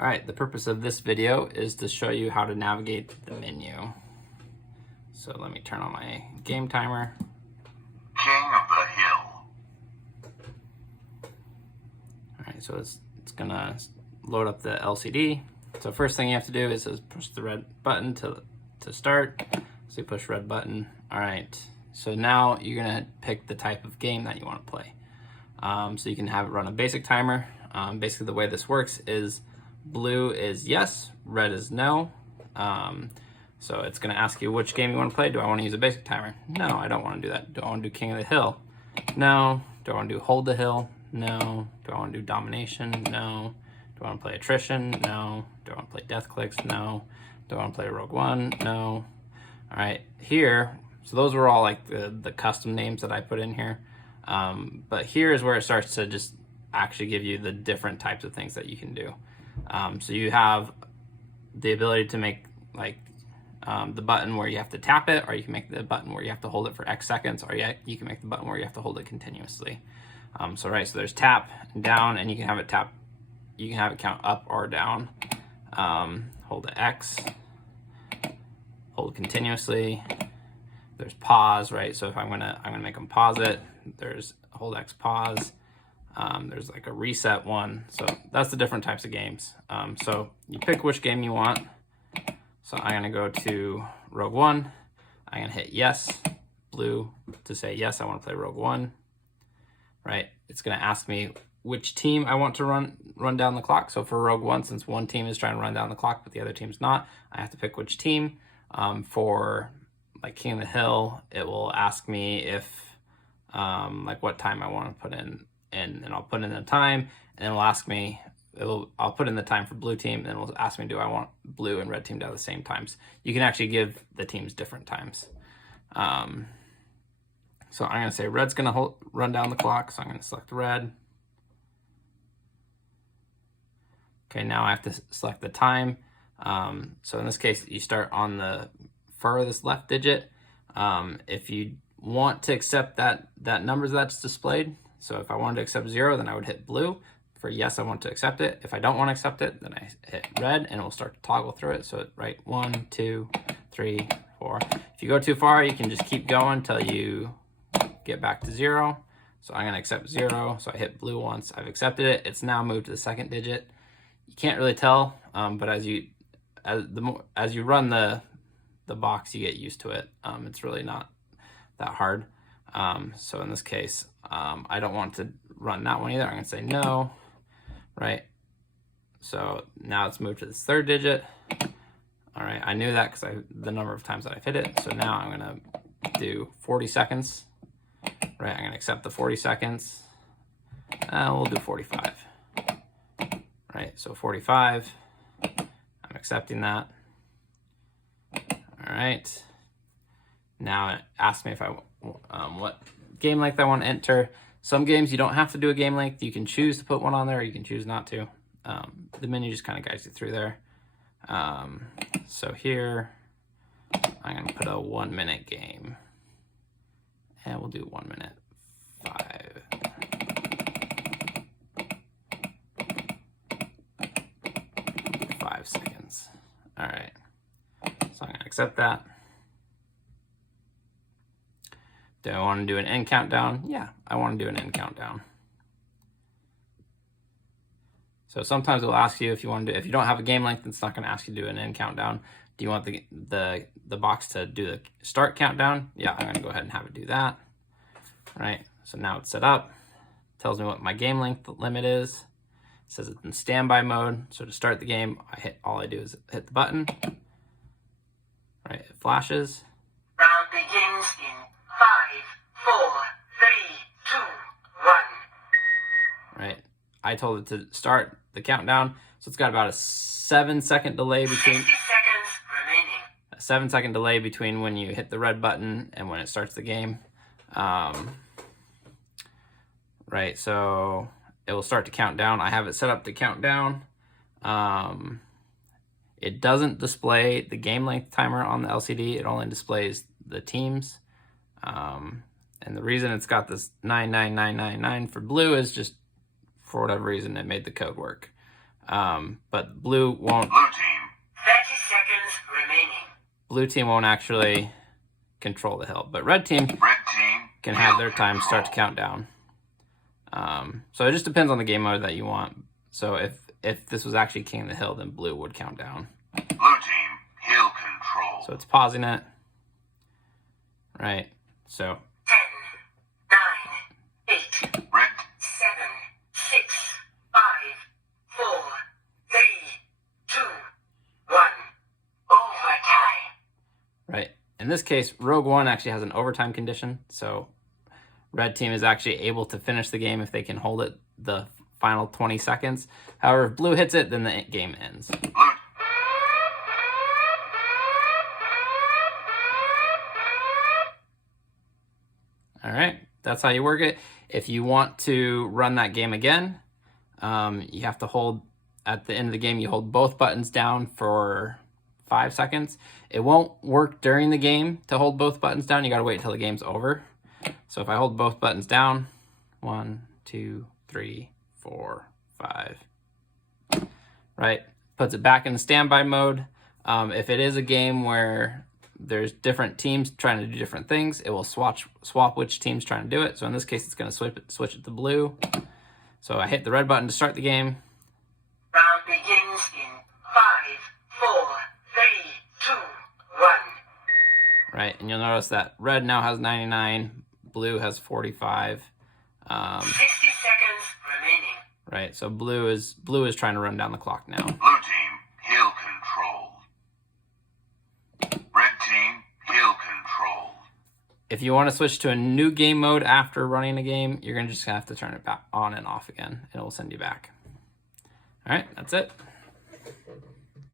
All right, the purpose of this video is to show you how to navigate the menu. So let me turn on my game timer. King of the Hill. All right, so it's gonna load up the LCD. So first thing you have to do is push the red button to start. So you push red button. All right, so now you're gonna pick the type of game that you want to play. So you can have it run a basic timer. Basically the way this works is blue is yes, red is no. So it's gonna ask you which game you want to play. Do I want to use a basic timer? No, I don't want to do that. Do I want to do King of the Hill? No. Do I want to do Hold the Hill? No. Do I want to do Domination? No. Do I want to play Attrition? No. Do I want to play Death Clicks? No. Do I want to play Rogue One? No. All right, here, so those were all like the custom names that I put in here. But here is where it starts to just actually give you the different types of things that you can do. So you have the ability to make like the button where you have to tap it, or you can make the button where you have to hold it for X seconds, or you can make the button where you have to hold it continuously. So there's tap and down, and you can have it tap, you can have it count up or down. Hold the X, hold continuously. There's pause, right? So if I'm gonna make them pause it, there's hold X pause. There's like a reset one. So that's the different types of games. So you pick which game you want. So I'm gonna go to Rogue One. I'm gonna hit yes, blue, to say yes, I wanna play Rogue One, right? It's gonna ask me which team I want to run down the clock. So for Rogue One, since one team is trying to run down the clock, but the other team's not, I have to pick which team. For like King of the Hill, it will ask me if like what time I want to put in, and I'll put in the time, and it'll ask me, I'll put in the time for blue team, and then it'll ask me, do I want blue and red team to have the same times? You can actually give the teams different times. So I'm gonna say red's gonna run down the clock, so I'm gonna select red. Okay, now I have to select the time. So in this case, you start on the furthest left digit. If you want to accept that number that's displayed, so if I wanted to accept 0, then I would hit blue. For yes, I want to accept it. If I don't want to accept it, then I hit red, and it will start to toggle through it. So right, 1, 2, 3, 4. If you go too far, you can just keep going until you get back to 0. So I'm gonna accept 0. So I hit blue once. I've accepted it. It's now moved to the second digit. You can't really tell, but as you run the box, you get used to it. It's really not that hard. So in this case, I don't want to run that one either. I'm gonna say no, right? So now it's moved to this third digit. All right, I knew that because the number of times that I've hit it. So now I'm gonna do 40 seconds, right? I'm gonna accept the 40 seconds. We'll do 45, right? So 45, I'm accepting that. All right, now it asks me if I what game length I want to enter. Some games you don't have to do a game length. You can choose to put one on there, or you can choose not to. The menu just kind of guides you through there. So here, I'm gonna put a 1 minute game, and we'll do 1 minute 5 seconds. All right, so I'm gonna accept that. Do I want to do an end countdown? Yeah, I want to do an end countdown. So sometimes it'll ask you if you want to do, if you don't have a game length, it's not going to ask you to do an end countdown. Do you want the box to do the start countdown? Yeah, I'm going to go ahead and have it do that. All right, so now it's set up. Tells me what my game length limit is. It says it's in standby mode. So to start the game, all I do is hit the button. All right, it flashes. Round begins in 5, 4, 3, 2, 1. Right, I told it to start the countdown, so it's got about a 7-second delay between. 60 seconds remaining. A 7-second delay between when you hit the red button and when it starts the game. Right, so it will start to count down. I have it set up to count down. It doesn't display the game length timer on the LCD. It only displays the teams. And the reason it's got this 99999 for blue is just for whatever reason it made the code work. But blue won't. Blue team. 30 seconds remaining. Blue team won't actually control the hill, but red team Red team. can have hill their time start to control. count down. So it just depends on the game mode that you want. So if this was actually King of the Hill, then blue would count down. Blue team. Hill control. So it's pausing it. Right. So 10, 9, 8, Red. 7, 6, 5, 4, 3, 2, 1. Overtime. right. In this case, Rogue One actually has an overtime condition. So red team is actually able to finish the game if they can hold it the final 20 seconds. However, if blue hits it, then the game ends. Blue. All right, that's how you work it. If you want to run that game again, you have to hold, at the end of the game, you hold both buttons down for 5 seconds. It won't work during the game to hold both buttons down. You gotta wait until the game's over. So if I hold both buttons down, 1, 2, 3, 4, 5, right? Puts it back in the standby mode. If it is a game where there's different teams trying to do different things, it will swap which team's trying to do it. So in this case, it's gonna switch it to blue. So I hit the red button to start the game. Round begins in 5, 4, 3, 2, 1. Right, and you'll notice that red now has 99, blue has 45. 60 seconds remaining. Right, so blue is trying to run down the clock now. Blue team. Hill control. Red team. Hill control. If you want to switch to a new game mode after running a game, you're just gonna have to turn it back on and off again, and it will send you back. All right, that's it.